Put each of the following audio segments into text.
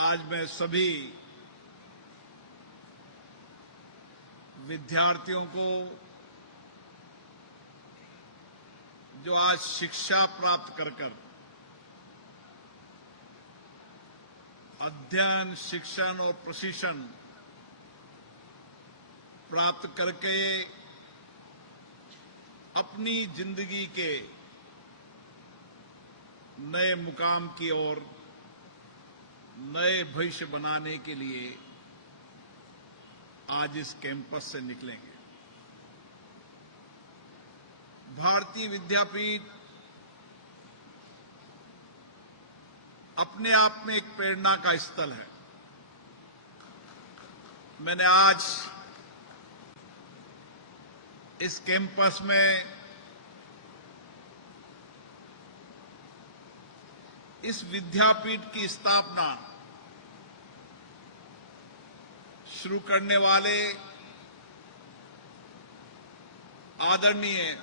आज मैं सभी विद्यार्थियों को जो आज शिक्षा प्राप्त कर अध्ययन, शिक्षण और प्रशिक्षण प्राप्त करके अपनी जिंदगी के नए मुकाम की ओर, नए भविष्य बनाने के लिए आज इस कैंपस से निकलेंगे। भारतीय विद्यापीठ अपने आप में एक प्रेरणा का स्थल है। मैंने आज इस कैंपस में इस विद्यापीठ की स्थापना शुरू करने वाले आदरणीय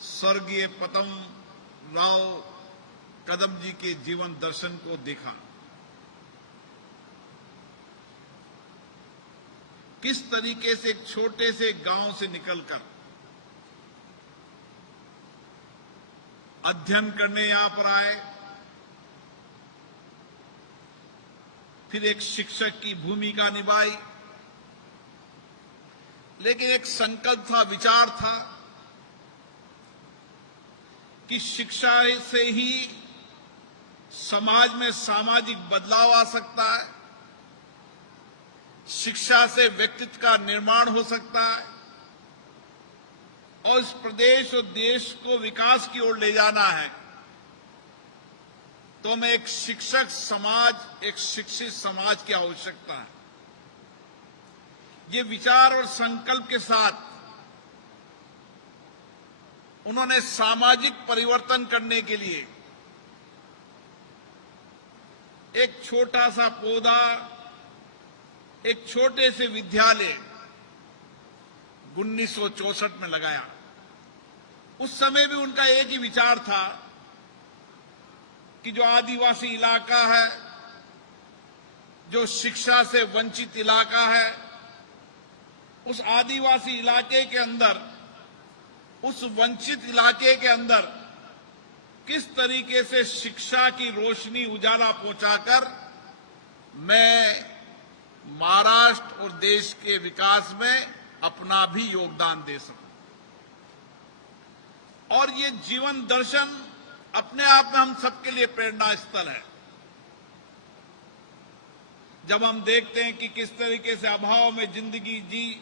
स्वर्गीय पद्म राव कदम जी के जीवन दर्शन को देखा। किस तरीके से एक छोटे से गांव से निकलकर अध्ययन करने यहां पर आए, फिर एक शिक्षक की भूमिका निभाई, लेकिन एक संकल्प था, विचार था कि शिक्षा से ही समाज में सामाजिक बदलाव आ सकता है, शिक्षा से व्यक्तित्व का निर्माण हो सकता है और इस प्रदेश और देश को विकास की ओर ले जाना है। तो हमें एक शिक्षक समाज, एक शिक्षित समाज की आवश्यकता है। ये विचार और संकल्प के साथ उन्होंने सामाजिक परिवर्तन करने के लिए एक छोटा सा पौधा, एक छोटे से विद्यालय 1964 में लगाया। उस समय भी उनका एक ही विचार था कि जो आदिवासी इलाका है, जो शिक्षा से वंचित इलाका है, उस आदिवासी इलाके के अंदर, उस वंचित इलाके के अंदर किस तरीके से शिक्षा की रोशनी, उजाला पहुंचाकर मैं महाराष्ट्र और देश के विकास में अपना भी योगदान दे सकूं। और ये जीवन दर्शन अपने आप में हम सबके लिए प्रेरणा स्थल है। जब हम देखते हैं कि किस तरीके से अभाव में जिंदगी जी,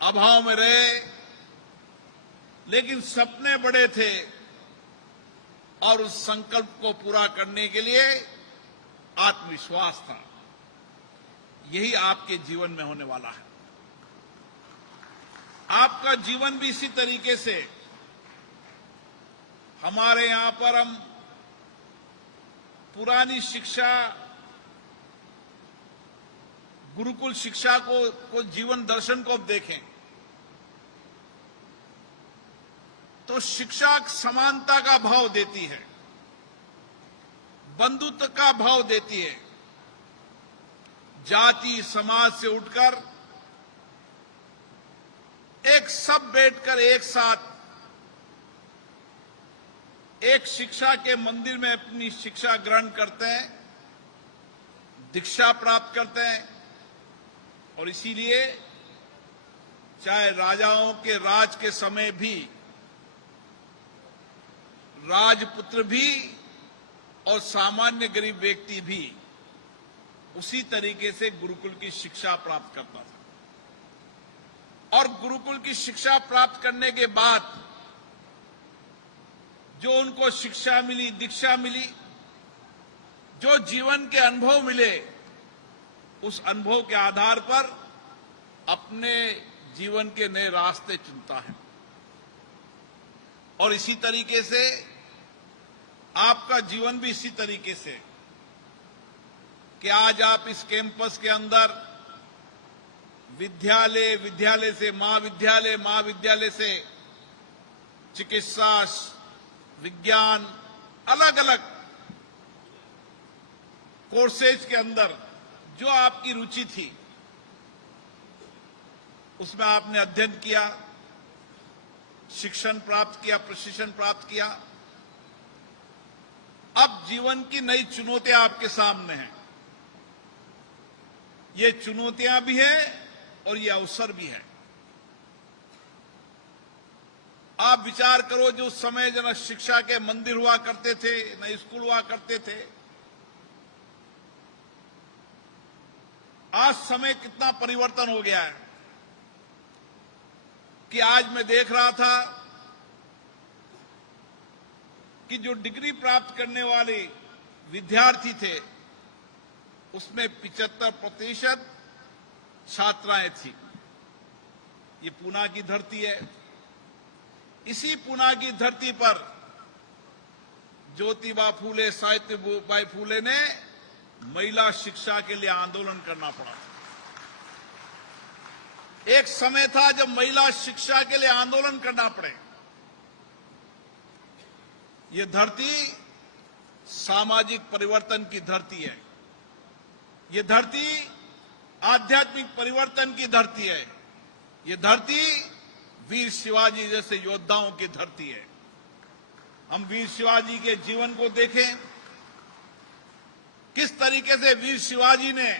अभाव में रहे, लेकिन सपने बड़े थे और उस संकल्प को पूरा करने के लिए आत्मविश्वास था। यही आपके जीवन में होने वाला है। आपका जीवन भी इसी तरीके से, हमारे यहां पर हम पुरानी शिक्षा, गुरुकुल शिक्षा को जीवन दर्शन को देखें तो शिक्षा समानता का भाव देती है, बंधुत्व का भाव देती है। जाति समाज से उठकर एक सब बैठकर एक साथ एक शिक्षा के मंदिर में अपनी शिक्षा ग्रहण करते हैं, दीक्षा प्राप्त करते हैं। और इसीलिए चाहे राजाओं के राज के समय भी राजपुत्र भी और सामान्य गरीब व्यक्ति भी उसी तरीके से गुरुकुल की शिक्षा प्राप्त करता था। और गुरुकुल की शिक्षा प्राप्त करने के बाद जो उनको शिक्षा मिली, दीक्षा मिली, जो जीवन के अनुभव मिले, उस अनुभव के आधार पर अपने जीवन के नए रास्ते चुनता है। और इसी तरीके से आपका जीवन भी इसी तरीके से कि आज आप इस कैंपस के अंदर विद्यालय, विद्यालय से महाविद्यालय, महाविद्यालय से चिकित्सा, विज्ञान, अलग अलग कोर्सेज के अंदर जो आपकी रुचि थी उसमें आपने अध्ययन किया, शिक्षण प्राप्त किया, प्रशिक्षण प्राप्त किया। अब जीवन की नई चुनौतियां आपके सामने हैं। ये चुनौतियां भी हैं और ये अवसर भी है। आप विचार करो, जो समय जना शिक्षा के मंदिर हुआ करते थे, न स्कूल हुआ करते थे, आज समय कितना परिवर्तन हो गया है कि आज मैं देख रहा था कि जो डिग्री प्राप्त करने वाले विद्यार्थी थे उसमें 75% छात्राएं थी। ये पूना की धरती है। इसी पूना की धरती पर ज्योतिबा फूले, सावित्रीबाई फूले ने महिला शिक्षा के लिए आंदोलन करना पड़ा। एक समय था जब महिला शिक्षा के लिए आंदोलन करना पड़े। ये धरती सामाजिक परिवर्तन की धरती है। ये धरती आध्यात्मिक परिवर्तन की धरती है। ये धरती वीर शिवाजी जैसे योद्धाओं की धरती है। हम वीर शिवाजी के जीवन को देखें, किस तरीके से वीर शिवाजी ने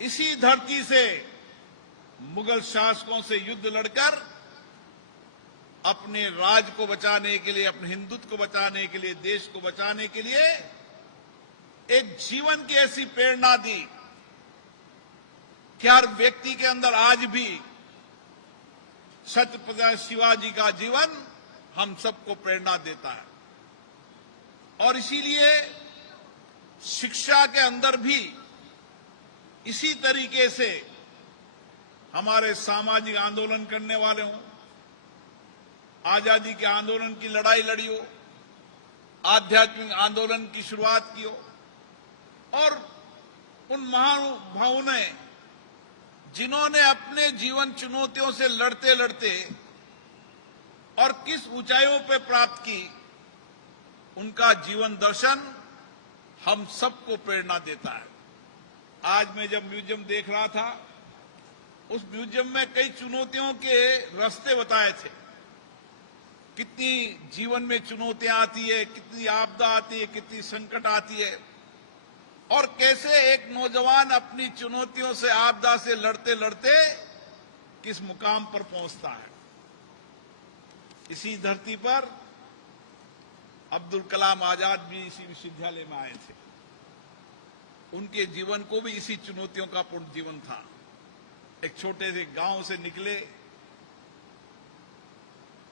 इसी धरती से मुगल शासकों से युद्ध लड़कर अपने राज को बचाने के लिए, अपने हिंदुत्व को बचाने के लिए, देश को बचाने के लिए एक जीवन की ऐसी प्रेरणा दी कि हर व्यक्ति के अंदर आज भी छत्रपति शिवाजी का जीवन हम सबको प्रेरणा देता है। और इसीलिए शिक्षा के अंदर भी इसी तरीके से हमारे सामाजिक आंदोलन करने वाले हों, आजादी के आंदोलन की लड़ाई लड़ी हो, आध्यात्मिक आंदोलन की शुरुआत की हो, और उन महानुभावों ने जिन्होंने अपने जीवन चुनौतियों से लड़ते लड़ते और किस ऊंचाइयों पर प्राप्त की, उनका जीवन दर्शन हम सबको प्रेरणा देता है। आज मैं जब म्यूजियम देख रहा था, उस म्यूजियम में कई चुनौतियों के रास्ते बताए थे। कितनी जीवन में चुनौतियां आती है, कितनी आपदा आती है, कितनी संकट आती है, और कैसे एक नौजवान अपनी चुनौतियों से, आपदा से लड़ते लड़ते किस मुकाम पर पहुंचता है। इसी धरती पर अब्दुल कलाम आजाद भी इसी विश्वविद्यालय में आए थे। उनके जीवन को भी इसी चुनौतियों का पूर्ण जीवन था। एक छोटे से गांव से निकले,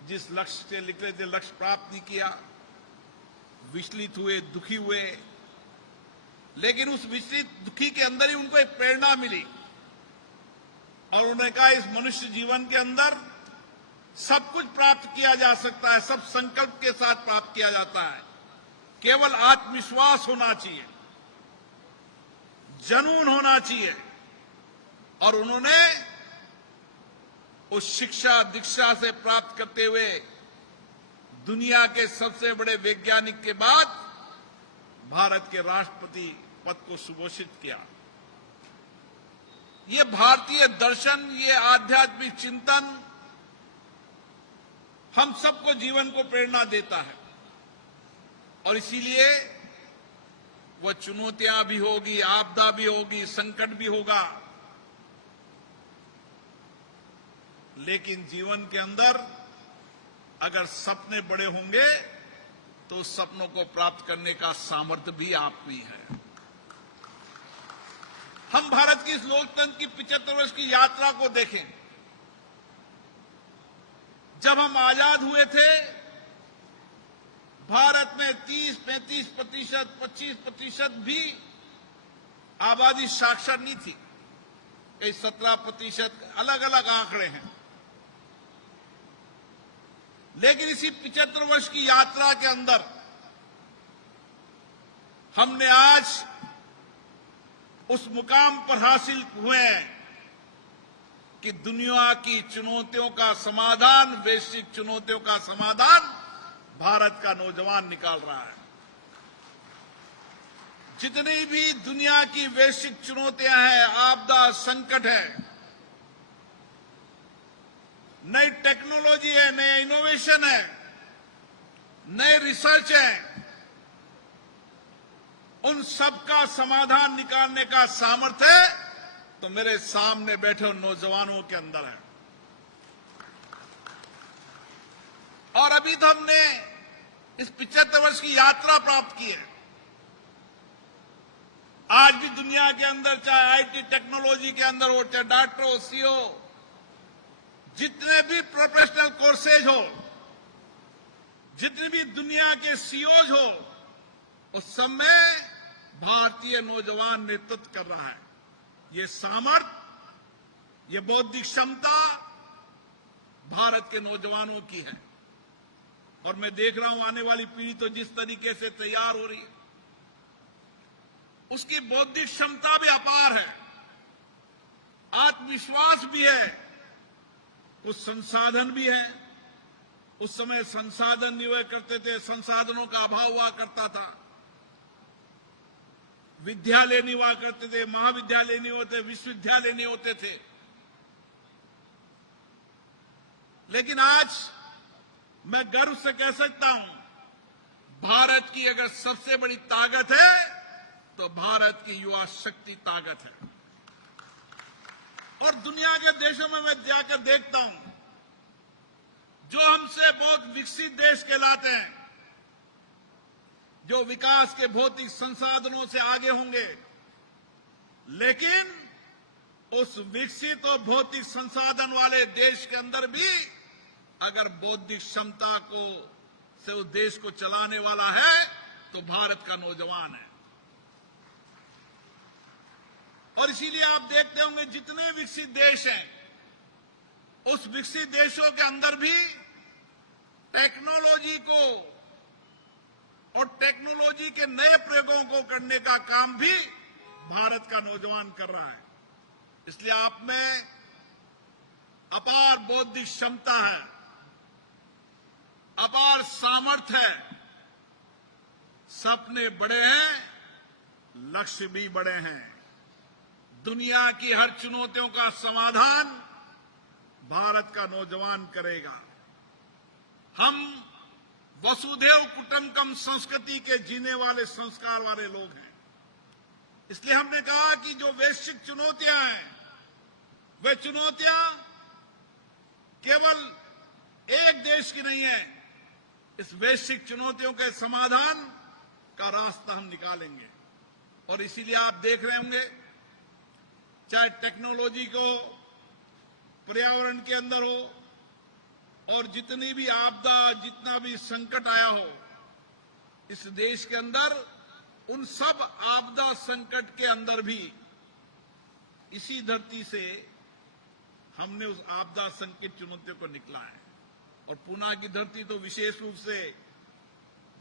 जिस लक्ष्य से निकले थे लक्ष्य प्राप्त नहीं किया, विचलित हुए, दुखी हुए, लेकिन उस विचलित दुखी के अंदर ही उनको एक प्रेरणा मिली और उन्होंने कहा इस मनुष्य जीवन के अंदर सब कुछ प्राप्त किया जा सकता है, सब संकल्प के साथ प्राप्त किया जाता है, केवल आत्मविश्वास होना चाहिए, जुनून होना चाहिए। और उन्होंने उस शिक्षा दीक्षा से प्राप्त करते हुए दुनिया के सबसे बड़े वैज्ञानिक के बाद भारत के राष्ट्रपति पद को सुभूषित किया। ये भारतीय दर्शन, ये आध्यात्मिक चिंतन हम सबको जीवन को प्रेरणा देता है। और इसीलिए वह चुनौतियां भी होगी, आपदा भी होगी, संकट भी होगा, लेकिन जीवन के अंदर अगर सपने बड़े होंगे तो उस सपनों को प्राप्त करने का सामर्थ्य भी आप में है। हम भारत की इस लोकतंत्र की 75 वर्ष की यात्रा को देखें। जब हम आजाद हुए थे, भारत में 30-35%, 25% भी आबादी साक्षर नहीं थी। कई 17%, अलग अलग आंकड़े हैं। लेकिन इसी 75 वर्ष की यात्रा के अंदर हमने आज उस मुकाम पर हासिल हुए हैं कि दुनिया की चुनौतियों का समाधान, वैश्विक चुनौतियों का समाधान भारत का नौजवान निकाल रहा है। जितनी भी दुनिया की वैश्विक चुनौतियां हैं, आपदा, संकट है, नई टेक्नोलॉजी है, नए इनोवेशन है, नए रिसर्च है, उन सब का समाधान निकालने का सामर्थ्य तो मेरे सामने बैठे नौजवानों के अंदर है। और अभी तो हमने इस 75 वर्ष की यात्रा प्राप्त की है। आज भी दुनिया के अंदर, चाहे आईटी टेक्नोलॉजी के अंदर हो, चाहे डॉक्टर हो, सीओ, जितने भी प्रोफेशनल कोर्सेज हो, जितने भी दुनिया के सीओज हो, उस सब में भारतीय नौजवान नेतृत्व कर रहा है। ये सामर्थ्य, ये बौद्धिक क्षमता भारत के नौजवानों की है। और मैं देख रहा हूं आने वाली पीढ़ी तो जिस तरीके से तैयार हो रही है, उसकी बौद्धिक क्षमता भी अपार है, आत्मविश्वास भी है, कुछ संसाधन भी है। उस समय संसाधन नहीं हुआ करते थे, संसाधनों का अभाव हुआ करता था, विद्यालय नहीं हुआ करते थे, महाविद्यालय नहीं होते, विश्वविद्यालय नहीं होते थे। लेकिन आज मैं गर्व से कह सकता हूं, भारत की अगर सबसे बड़ी ताकत है तो भारत की युवा शक्ति ताकत है। और दुनिया के देशों में मैं जाकर देखता हूं, जो हमसे बहुत विकसित देश कहलाते हैं, जो विकास के भौतिक संसाधनों से आगे होंगे, लेकिन उस विकसित और भौतिक संसाधन वाले देश के अंदर भी अगर बौद्धिक क्षमता को से उस देश को चलाने वाला है तो भारत का नौजवान है। और इसीलिए आप देखते होंगे जितने विकसित देश हैं, उस विकसित देशों के अंदर भी टेक्नोलॉजी को और टेक्नोलॉजी के नए प्रयोगों को करने का काम भी भारत का नौजवान कर रहा है। इसलिए आप में अपार बौद्धिक क्षमता है, अपार सामर्थ्य है, सपने बड़े हैं, लक्ष्य भी बड़े हैं। दुनिया की हर चुनौतियों का समाधान भारत का नौजवान करेगा। हम वसुधैव कुटुंबकम संस्कृति के जीने वाले, संस्कार वाले लोग हैं। इसलिए हमने कहा कि जो वैश्विक चुनौतियां हैं, वे चुनौतियां केवल एक देश की नहीं है। इस वैश्विक चुनौतियों के समाधान का रास्ता हम निकालेंगे। और इसीलिए आप देख रहे होंगे, चाहे टेक्नोलॉजी को पर्यावरण के अंदर हो, और जितनी भी आपदा, जितना भी संकट आया हो इस देश के अंदर, उन सब आपदा संकट के अंदर भी इसी धरती से हमने उस आपदा संकट चुनौतियों को निकला है। और पूना की धरती तो विशेष रूप से,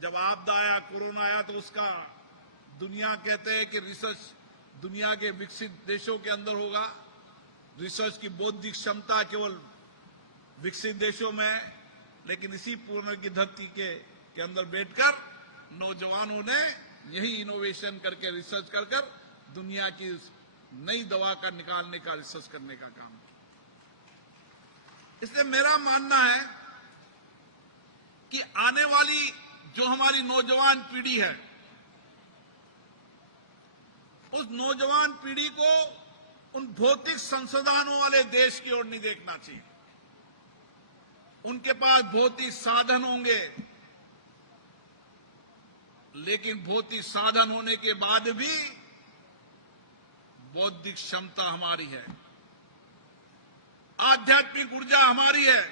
जब आपदा आया, कोरोना आया, तो उसका दुनिया कहते हैं कि रिसर्च दुनिया के विकसित देशों के अंदर होगा। रिसर्च की बौद्धिक क्षमता केवल विकसित देशों में, लेकिन इसी पूर्णा की धरती के अंदर बैठकर नौजवानों ने यही इनोवेशन करके, रिसर्च कर दुनिया की नई दवा का निकालने का, रिसर्च करने का काम किया। इसलिए मेरा मानना है कि आने वाली जो हमारी नौजवान पीढ़ी है, उस नौजवान पीढ़ी को उन भौतिक संसाधनों वाले देश की ओर नहीं देखना चाहिए। उनके पास भौतिक साधन होंगे, लेकिन भौतिक साधन होने के बाद भी बौद्धिक क्षमता हमारी है, आध्यात्मिक ऊर्जा हमारी है,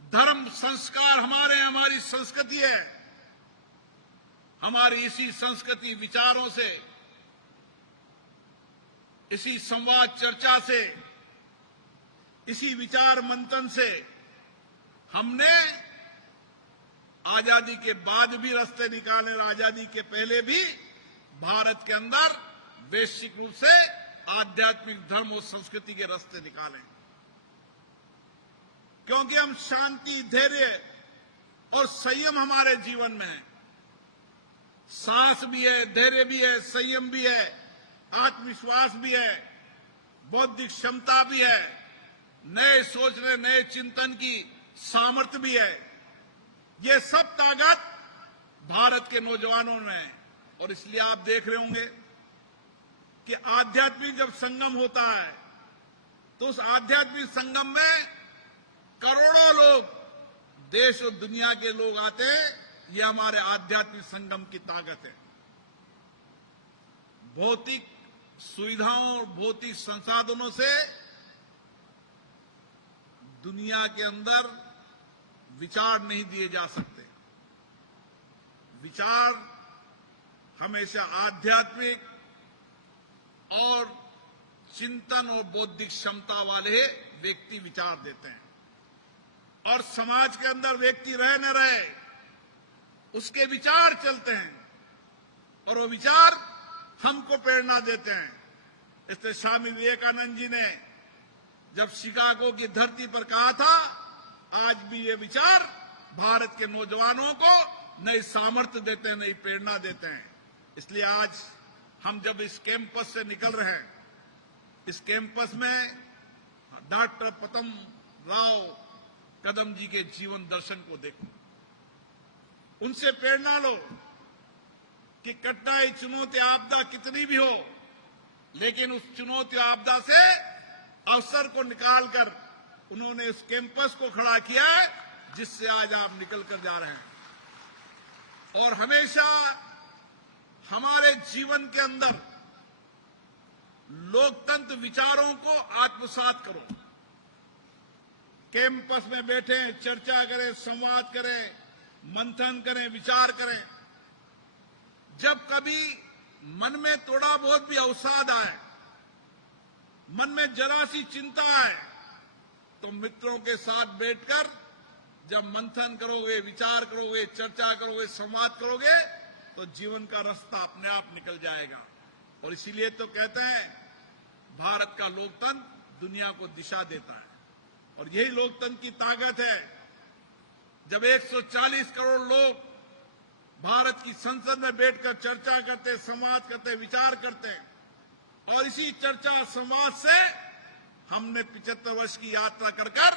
धर्म संस्कार हमारे हैं, हमारी संस्कृति है। हमारी इसी संस्कृति विचारों से, इसी संवाद चर्चा से, इसी विचार मंथन से हमने आजादी के बाद भी रास्ते निकाले, और आजादी के पहले भी भारत के अंदर वैश्विक रूप से आध्यात्मिक धर्म और संस्कृति के रास्ते निकाले। क्योंकि हम शांति, धैर्य और संयम हमारे जीवन में है। साहस भी है, धैर्य भी है, संयम भी है, आत्मविश्वास भी है, बौद्धिक क्षमता भी है, नए सोचने, नए चिंतन की सामर्थ्य भी है। ये सब ताकत भारत के नौजवानों में है। और इसलिए आप देख रहे होंगे कि आध्यात्मिक जब संगम होता है तो उस आध्यात्मिक संगम में करोड़ों लोग, देश और दुनिया के लोग आते हैं। ये हमारे आध्यात्मिक संगम की ताकत है। भौतिक सुविधाओं और भौतिक संसाधनों से दुनिया के अंदर विचार नहीं दिए जा सकते। विचार हमेशा आध्यात्मिक और चिंतन और बौद्धिक क्षमता वाले व्यक्ति विचार देते हैं। और समाज के अंदर व्यक्ति रहे न रहे, उसके विचार चलते हैं और वो विचार हमको प्रेरणा देते हैं। इसलिए स्वामी विवेकानंद जी ने जब शिकागो की धरती पर कहा था, आज भी ये विचार भारत के नौजवानों को नई सामर्थ्य देते हैं, नई प्रेरणा देते हैं। इसलिए आज हम जब इस कैंपस से निकल रहे हैं, इस कैंपस में डॉक्टर पतम राव कदम जी के जीवन दर्शन को देखो, उनसे प्रेरणा लो कि कठिनाई, चुनौती, आपदा कितनी भी हो, लेकिन उस चुनौती आपदा से अवसर को निकालकर उन्होंने उस कैंपस को खड़ा किया है, जिससे आज आप निकल कर जा रहे हैं। और हमेशा हमारे जीवन के अंदर लोकतंत्र विचारों को आत्मसात करो। कैंपस में बैठे, चर्चा करें, संवाद करें, मंथन करें, विचार करें। जब कभी मन में थोड़ा बहुत भी अवसाद आए, मन में जरा सी चिंता आए, तो मित्रों के साथ बैठकर जब मंथन करोगे, विचार करोगे, चर्चा करोगे, संवाद करोगे, तो जीवन का रास्ता अपने आप निकल जाएगा। और इसीलिए तो कहते हैं भारत का लोकतंत्र दुनिया को दिशा देता है। और यही लोकतंत्र की ताकत है। जब 140 करोड़ लोग भारत की संसद में बैठकर चर्चा करते, संवाद करते, विचार करते हैं, और इसी चर्चा संवाद से हमने 75 वर्ष की यात्रा कर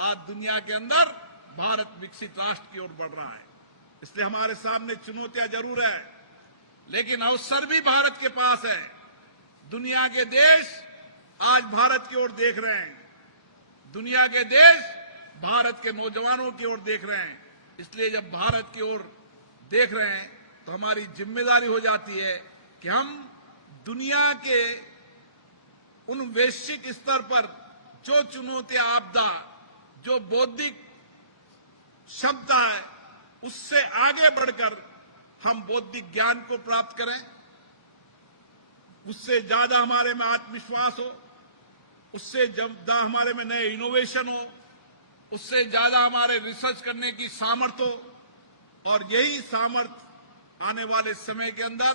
आज दुनिया के अंदर भारत विकसित राष्ट्र की ओर बढ़ रहा है। इसलिए हमारे सामने चुनौतियां जरूर है, लेकिन अवसर भी भारत के पास है। दुनिया के देश आज भारत की ओर देख रहे हैं, दुनिया के देश भारत के नौजवानों की ओर देख रहे हैं। इसलिए जब भारत की ओर देख रहे हैं तो हमारी जिम्मेदारी हो जाती है कि हम दुनिया के उन वैश्विक स्तर पर जो चुनौतियां, आपदा, जो बौद्धिक क्षमता है, उससे आगे बढ़कर हम बौद्धिक ज्ञान को प्राप्त करें, उससे ज्यादा हमारे में आत्मविश्वास हो, उससे ज्यादा हमारे में नए इनोवेशन हो, उससे ज्यादा हमारे रिसर्च करने की सामर्थ्य हो। और यही सामर्थ्य आने वाले समय के अंदर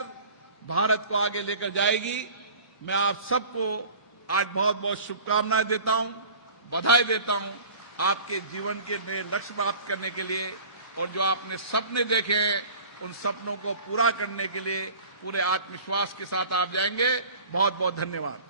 भारत को आगे लेकर जाएगी। मैं आप सबको आज बहुत बहुत शुभकामनाएं देता हूं, बधाई देता हूं आपके जीवन के नए लक्ष्य प्राप्त करने के लिए। और जो आपने सपने देखे हैं, उन सपनों को पूरा करने के लिए पूरे आत्मविश्वास के साथ आप जाएंगे। बहुत बहुत धन्यवाद।